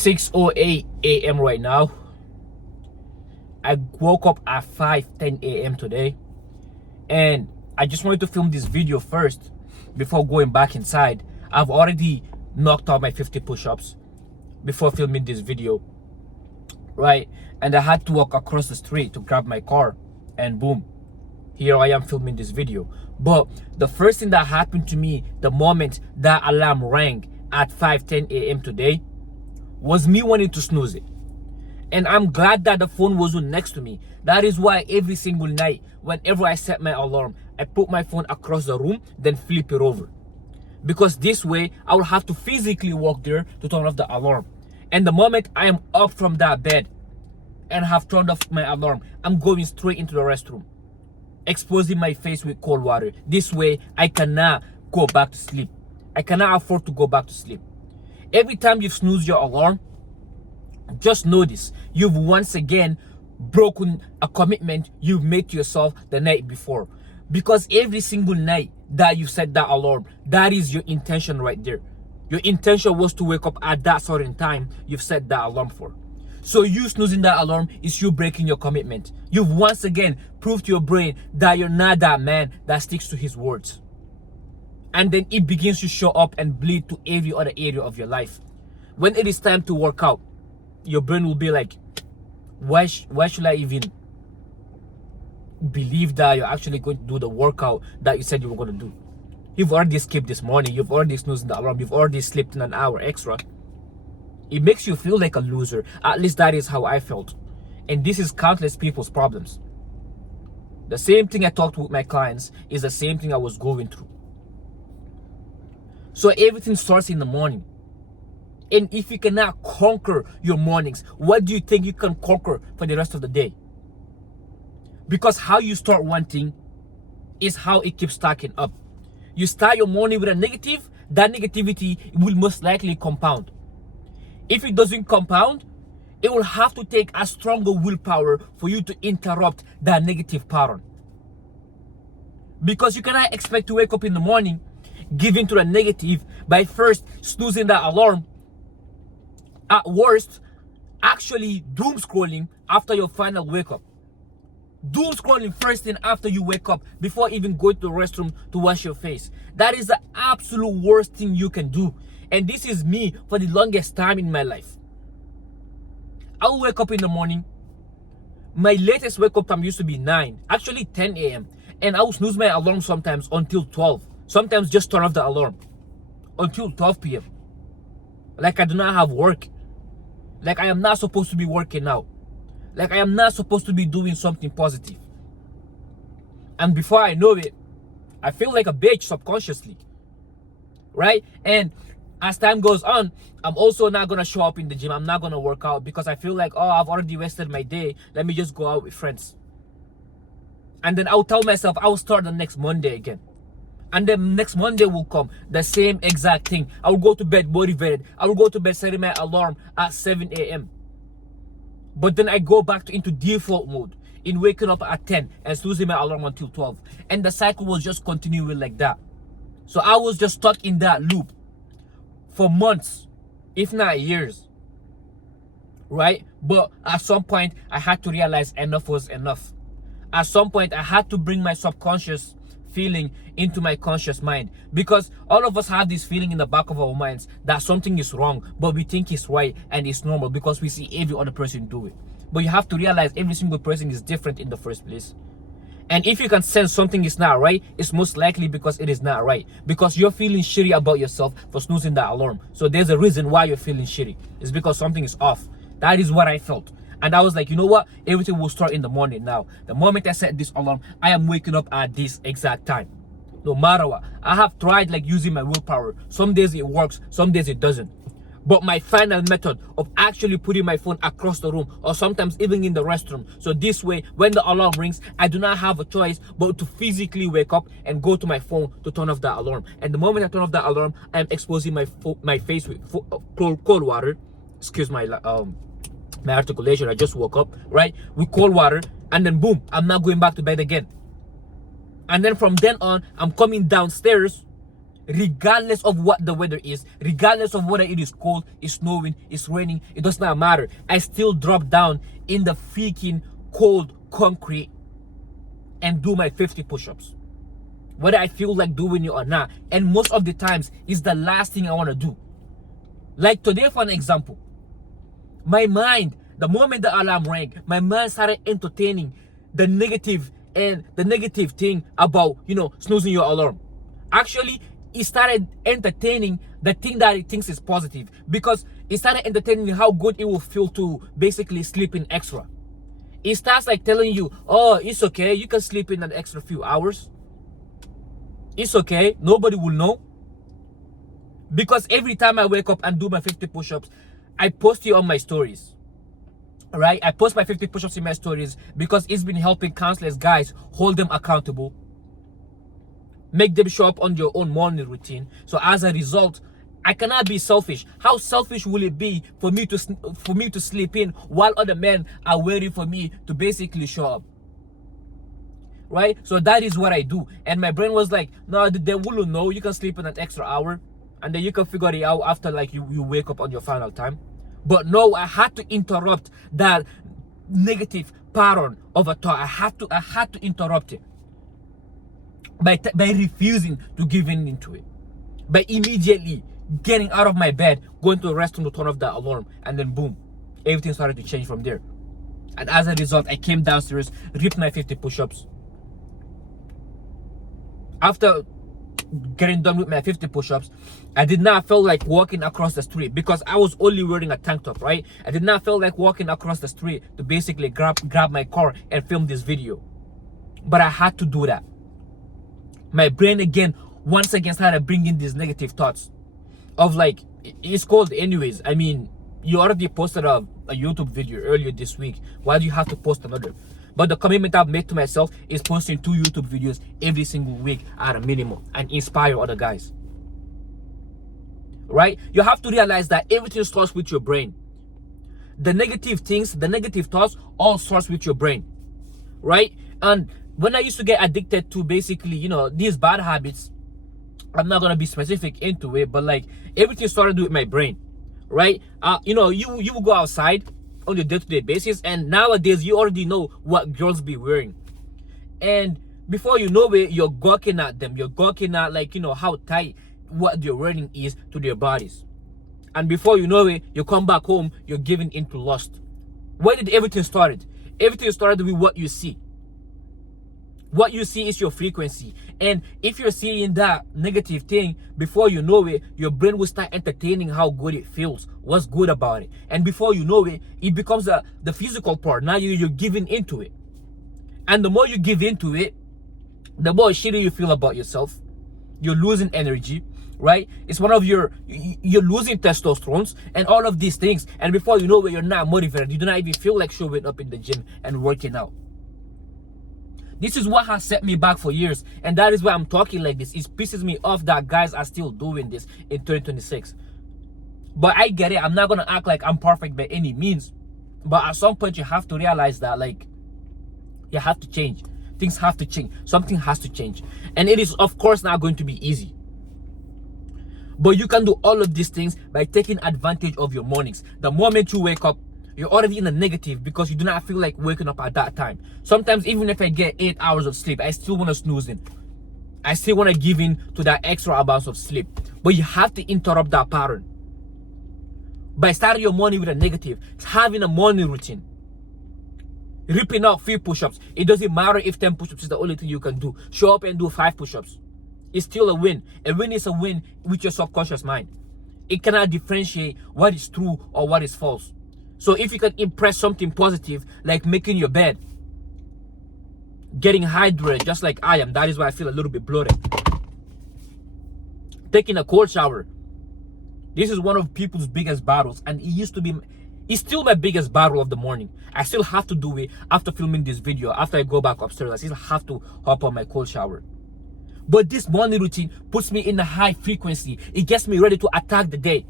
6:08 a.m. right now. I woke up at 5:10 a.m. today, and I just wanted to film this video first before going back inside. I've already knocked out my 50 push-ups before filming this video, right? And I had to walk across the street to grab my car, and boom, here I am filming this video. But the first thing that happened to me the moment that alarm rang at 5:10 a.m. today was me wanting to snooze it. And I'm glad that the phone wasn't next to me. That is why every single night, whenever I set my alarm, I put my phone across the room, then flip it over. Because this way, I will have to physically walk there to turn off the alarm. And the moment I am up from that bed and have turned off my alarm, I'm going straight into the restroom, exposing my face with cold water. This way, I cannot go back to sleep. I cannot afford to go back to sleep. Every time you snooze your alarm, just notice you've once again broken a commitment you've made to yourself the night before. Because every single night that you set that alarm, that is your intention right there. Your intention was to wake up at that certain time you've set that alarm for. So you snoozing that alarm is you breaking your commitment. You've once again proved to your brain that you're not that man that sticks to his words. And then it begins to show up and bleed to every other area of your life. When it is time to work out, your brain will be like, why should I even believe that you're actually going to do the workout that you said you were going to do? You've already skipped this morning. You've already snoozed the alarm. You've already slept in an hour extra. It makes you feel like a loser. At least that is how I felt. And this is countless people's problems. The same thing I talked with my clients is the same thing I was going through. So everything starts in the morning. And if you cannot conquer your mornings, what do you think you can conquer for the rest of the day? Because how you start one thing is how it keeps stacking up. You start your morning with a negative, that negativity will most likely compound. If it doesn't compound, it will have to take a stronger willpower for you to interrupt that negative pattern. Because you cannot expect to wake up in the morning, give in to the negative by first snoozing that alarm. At worst, actually doom scrolling after your final wake up. Doom scrolling first thing after you wake up before even going to the restroom to wash your face. That is the absolute worst thing you can do. And this is me for the longest time in my life. I'll wake up in the morning. My latest wake up time used to be 9, actually 10 a.m. And I will snooze my alarm sometimes until 12. Sometimes just turn off the alarm until 12 p.m. Like I do not have work. Like I am not supposed to be working out. Like I am not supposed to be doing something positive. And before I know it, I feel like a bitch subconsciously. Right? And as time goes on, I'm also not going to show up in the gym. I'm not going to work out because I feel like, oh, I've already wasted my day. Let me just go out with friends. And then I'll tell myself I'll start the next Monday again. And then next Monday will come, the same exact thing. I will go to bed motivated. I will go to bed setting my alarm at 7 a.m. But then I go back into default mode in waking up at 10 and snoozing my alarm until 12. And the cycle was just continuing like that. So I was just stuck in that loop for months, if not years. Right? But at some point, I had to realize enough was enough. At some point, I had to bring my subconscious feeling into my conscious mind, because all of us have this feeling in the back of our minds that something is wrong, but we think it's right and it's normal because we see every other person do it. But you have to realize every single person is different in the first place. And if you can sense something is not right, it's most likely because it is not right, because you're feeling shitty about yourself for snoozing that alarm. So there's a reason why you're feeling shitty. It's because something is off. That is what I felt. And I was like, you know what? Everything will start in the morning now. The moment I set this alarm, I am waking up at this exact time. No matter what. I have tried like using my willpower. Some days it works, some days it doesn't. But my final method of actually putting my phone across the room, or sometimes even in the restroom. So this way, when the alarm rings, I do not have a choice but to physically wake up and go to my phone to turn off the alarm. And the moment I turn off the alarm, I am exposing my face with cold water. Excuse my articulation. I just woke up, right, with cold water, and then boom, I'm not going back to bed again. And then from then on, I'm coming downstairs regardless of what the weather is, regardless of whether it is cold, it's snowing, it's raining, it does not matter. I still drop down in the freaking cold concrete and do my 50 push-ups, whether I feel like doing it or not. And most of the times, it's the last thing I want to do. Like today, for an example, my mind, the moment the alarm rang, my mind started entertaining the negative thing about, snoozing your alarm. Actually, it started entertaining the thing that it thinks is positive, because it started entertaining how good it will feel to basically sleep in extra. It starts like telling you, oh, it's okay, you can sleep in an extra few hours. It's okay, nobody will know. Because every time I wake up and do my 50 push-ups, I post it on my stories. Alright, I post my 50 push-ups in my stories because it's been helping countless guys hold them accountable, make them show up on your own morning routine. So as a result, I cannot be selfish. How selfish will it be for me to sleep in while other men are waiting for me to basically show up? Right? So that is what I do. And my brain was like, no, they wouldn't know. You can sleep in an extra hour and then you can figure it out after like you wake up on your final time. But no, I had to interrupt that negative pattern of a thought. I had to interrupt it by refusing to give in into it, by immediately getting out of my bed, going to the restroom to turn off the alarm, and then boom, everything started to change from there. And as a result, I came downstairs, ripped my 50 push-ups. After getting done with my 50 push-ups, I did not feel like walking across the street because I was only wearing a tank top, right? I did not feel like walking across the street to basically grab my car and film this video. But I had to do that. My brain once again started bringing these negative thoughts of like, it's cold anyways. I mean, you already posted a YouTube video earlier this week. Why do you have to post another? But the commitment I've made to myself is posting 2 YouTube videos every single week at a minimum and inspire other guys. Right? You have to realize that everything starts with your brain. The negative things, the negative thoughts, all starts with your brain. Right? And when I used to get addicted to basically, these bad habits, I'm not going to be specific into it, but like everything started with my brain. Right? You will go outside on a day-to-day basis, and nowadays you already know what girls be wearing, and before you know it, you're gawking at them, you're gawking at like how tight what they're wearing is to their bodies, and before you know it, you come back home, you're giving into lust. Where did everything started? Everything started with what you see. What you see is your frequency. And if you're seeing that negative thing, before you know it, your brain will start entertaining how good it feels, what's good about it. And before you know it, it becomes the physical part. Now you're giving into it. And the more you give into it, the more shitty you feel about yourself. You're losing energy, right? It's one of you're losing testosterone and all of these things. And before you know it, you're not motivated. You do not even feel like showing up in the gym and working out. This is what has set me back for years, and that is why I'm talking like this. It pisses me off that guys are still doing this in 2026. But I get it. I'm not going to act like I'm perfect by any means. But at some point, you have to realize that, like, you have to change. Things have to change. Something has to change. And it is, of course, not going to be easy. But you can do all of these things by taking advantage of your mornings. The moment you wake up, you're already in the negative because you do not feel like waking up at that time. Sometimes even if I get 8 hours of sleep, I still want to snooze in. I still want to give in to that extra amounts of sleep. But you have to interrupt that pattern by starting your morning with a negative. It's having a morning routine. Ripping out 3 push-ups. It doesn't matter if 10 push-ups is the only thing you can do. Show up and do 5 push-ups. It's still a win. A win is a win with your subconscious mind. It cannot differentiate what is true or what is false. So if you can impress something positive, like making your bed, getting hydrated just like I am, that is why I feel a little bit bloated. Taking a cold shower. This is one of people's biggest battles, and it's still my biggest battle of the morning. I still have to do it after filming this video. After I go back upstairs, I still have to hop on my cold shower. But this morning routine puts me in a high frequency. It gets me ready to attack the day.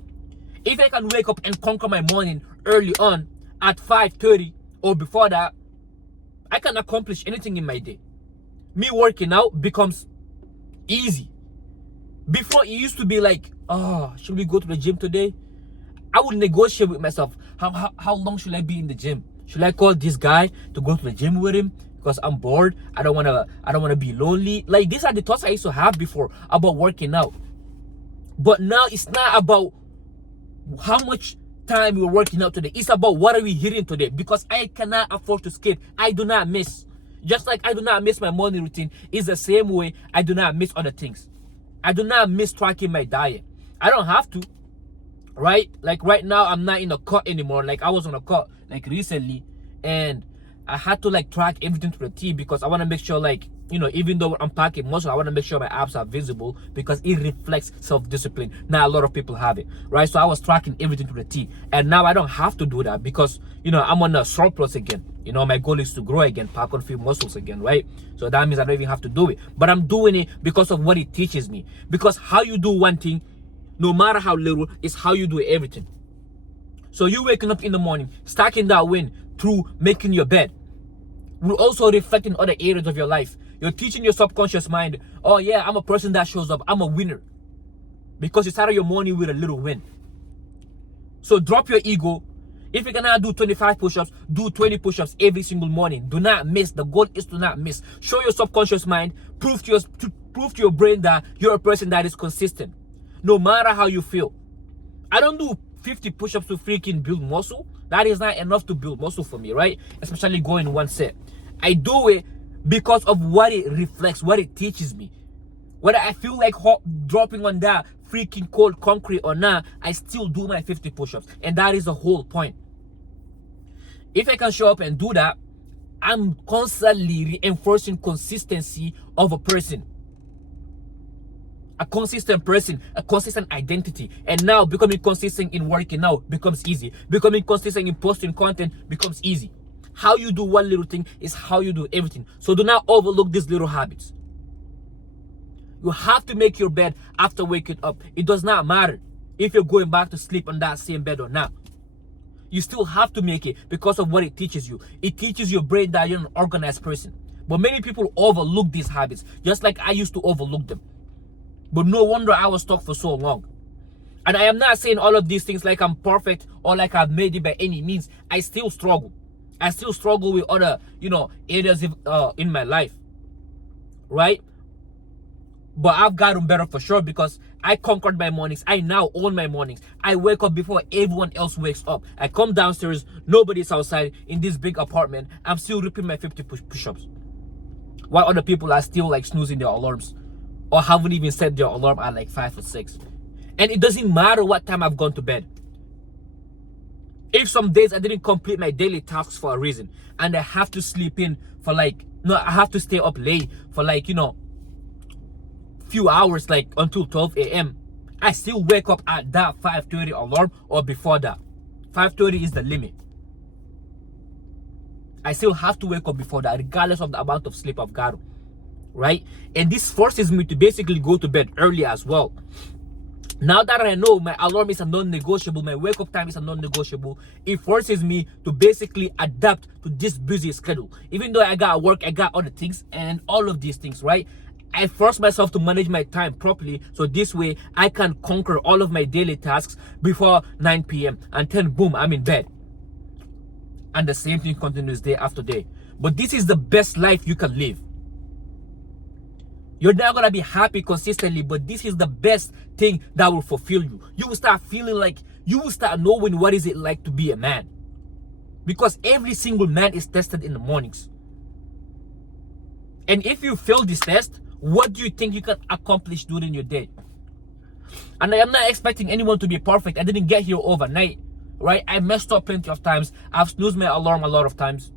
If I can wake up and conquer my morning early on at 5:30 or before that, I can accomplish anything in my day. Me working out becomes easy Before, it used to be like, oh, should we go to the gym today? I would negotiate with myself. How long should I be in the gym? Should I call this guy to go to the gym with him because I'm bored? I don't wanna be lonely. Like, these are the thoughts I used to have before about working out. But now it's not about how much time we're working out today. It's about what are we hitting today, because I cannot afford to skip. I do not miss. Just like I do not miss my morning routine, it's the same way I do not miss other things. I do not miss tracking my diet. I don't have to, right? Like right now, I'm not in a cut anymore. Like I was on a cut like recently, and I had to like track everything to the T because I want to make sure, like, you know, even though I'm packing muscle, I want to make sure my abs are visible because it reflects self-discipline. Now a lot of people have it, right? So I was tracking everything to the T, and now I don't have to do that because, you know, I'm on a surplus again. You know, my goal is to grow again, pack on few muscles again, right? So that means I don't even have to do it, but I'm doing it because of what it teaches me. Because how you do one thing, no matter how little, is how you do everything. So you waking up in the morning, stacking that win through making your bed, will also reflect in other areas of your life. You're teaching your subconscious mind, oh yeah, I'm a person that shows up, I'm a winner. Because you started your morning with a little win. So drop your ego. If you cannot do 25 push-ups, do 20 push-ups every single morning. Do not miss. The goal is to not miss. Show your subconscious mind, prove to your brain that you're a person that is consistent, no matter how you feel. I don't do 50 push-ups to freaking build muscle. That is not enough to build muscle for me, right? Especially going one set. I do it because of what it reflects, what it teaches me. Whether I feel like dropping on that freaking cold concrete or not, I still do my 50 push-ups. And that is the whole point. If I can show up and do that, I'm constantly reinforcing consistency of a person. A consistent person, a consistent identity. And now becoming consistent in working out becomes easy. Becoming consistent in posting content becomes easy. How you do one little thing is how you do everything. So do not overlook these little habits. You have to make your bed after waking up. It does not matter if you're going back to sleep on that same bed or not. You still have to make it because of what it teaches you. It teaches your brain that you're an organized person. But many people overlook these habits, just like I used to overlook them. But no wonder I was stuck for so long. And I am not saying all of these things like I'm perfect or like I've made it by any means. I still struggle. I still struggle with other, areas in my life, right? But I've gotten better for sure because I conquered my mornings. I now own my mornings. I wake up before everyone else wakes up. I come downstairs, nobody's outside in this big apartment. I'm still ripping my 50 push-ups. While other people are still like snoozing their alarms or haven't even set their alarm at like 5 or 6. And it doesn't matter what time I've gone to bed. If some days I didn't complete my daily tasks for a reason and I have to sleep in for I have to stay up late for few hours, like until 12 a.m. I still wake up at that 5:30 alarm or before that. 5:30 is the limit. I still have to wake up before that regardless of the amount of sleep I've got, right? And this forces me to basically go to bed early as well. Now that I know my alarm is a non-negotiable, my wake-up time is a non-negotiable, it forces me to basically adapt to this busy schedule. Even though I got work, I got other things and all of these things, right? I force myself to manage my time properly so this way I can conquer all of my daily tasks before 9 p.m. and then boom, I'm in bed. And the same thing continues day after day. But this is the best life you can live. You're not gonna be happy consistently, but this is the best thing that will fulfill you. You will start feeling like, you will start knowing what is it like to be a man. Because every single man is tested in the mornings. And if you fail this test, what do you think you can accomplish during your day? And I am not expecting anyone to be perfect. I didn't get here overnight, right? I messed up plenty of times. I've snoozed my alarm a lot of times.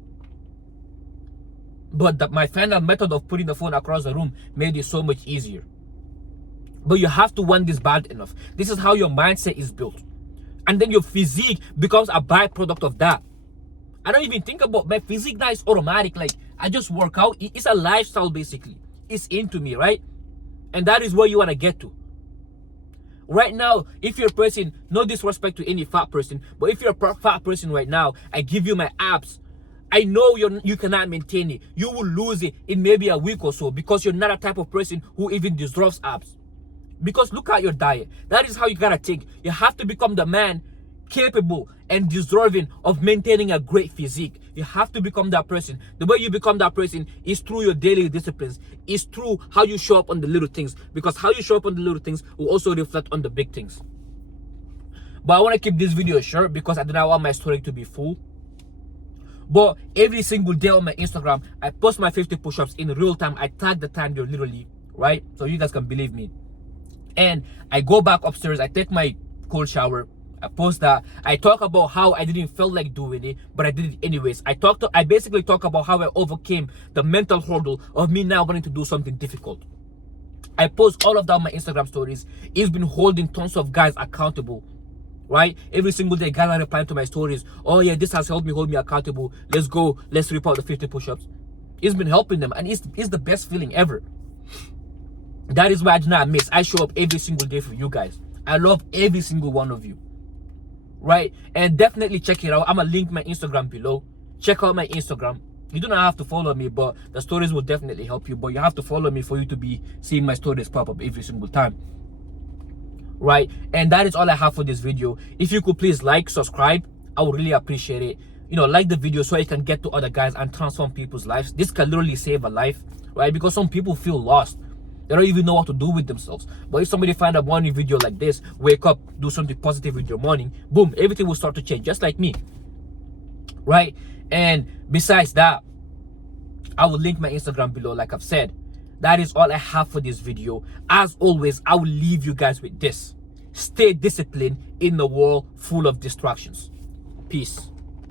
But my final method of putting the phone across the room made it so much easier. But you have to want this bad enough. This is how your mindset is built. And then your physique becomes a byproduct of that. I don't even think about my physique now. It's automatic. Like, I just work out. It's a lifestyle, basically. It's into me, right? And that is where you want to get to. Right now, if you're a person, no disrespect to any fat person, but if you're a fat person right now, I give you my abs. I know you cannot maintain it. You will lose it in maybe a week or so because you're not a type of person who even deserves abs. Because look at your diet. That is how you gotta think. You have to become the man capable and deserving of maintaining a great physique. You have to become that person. The way you become that person is through your daily disciplines. Is through how you show up on the little things. Because how you show up on the little things will also reflect on the big things. But I want to keep this video short because I do not want my story to be full. But every single day on my Instagram, I post my 50 push-ups in real time. I tag the time there literally, right? So you guys can believe me. And I go back upstairs, I take my cold shower, I post that. I talk about how I didn't feel like doing it, but I did it anyways. I basically talk about how I overcame the mental hurdle of me now wanting to do something difficult. I post all of that on my Instagram stories. It's been holding tons of guys accountable, right? Every single day, guys are replying to my stories. Oh yeah, this has helped me hold me accountable. Let's go, let's rip out the 50 push-ups. It's been helping them, and it's the best feeling ever. That is why I do not miss. I show up every single day for you guys. I love every single one of you, right? And definitely check it out. I'm gonna link my Instagram below. Check out my Instagram. You do not have to follow me, but the stories will definitely help you. But you have to follow me for you to be seeing my stories pop up every single time, right? And that is all I have for this video. If you could please like, subscribe, I would really appreciate it. You know, like the video so it can get to other guys and transform people's lives. This can literally save a life, right? Because some people feel lost. They don't even know what to do with themselves. But if somebody find a morning video like this, wake up, do something positive with your morning, boom, everything will start to change, just like me, right? And besides that, I will link my Instagram below, like I've said. That is all I have for this video. As always, I will leave you guys with this. Stay disciplined in the world full of distractions. Peace.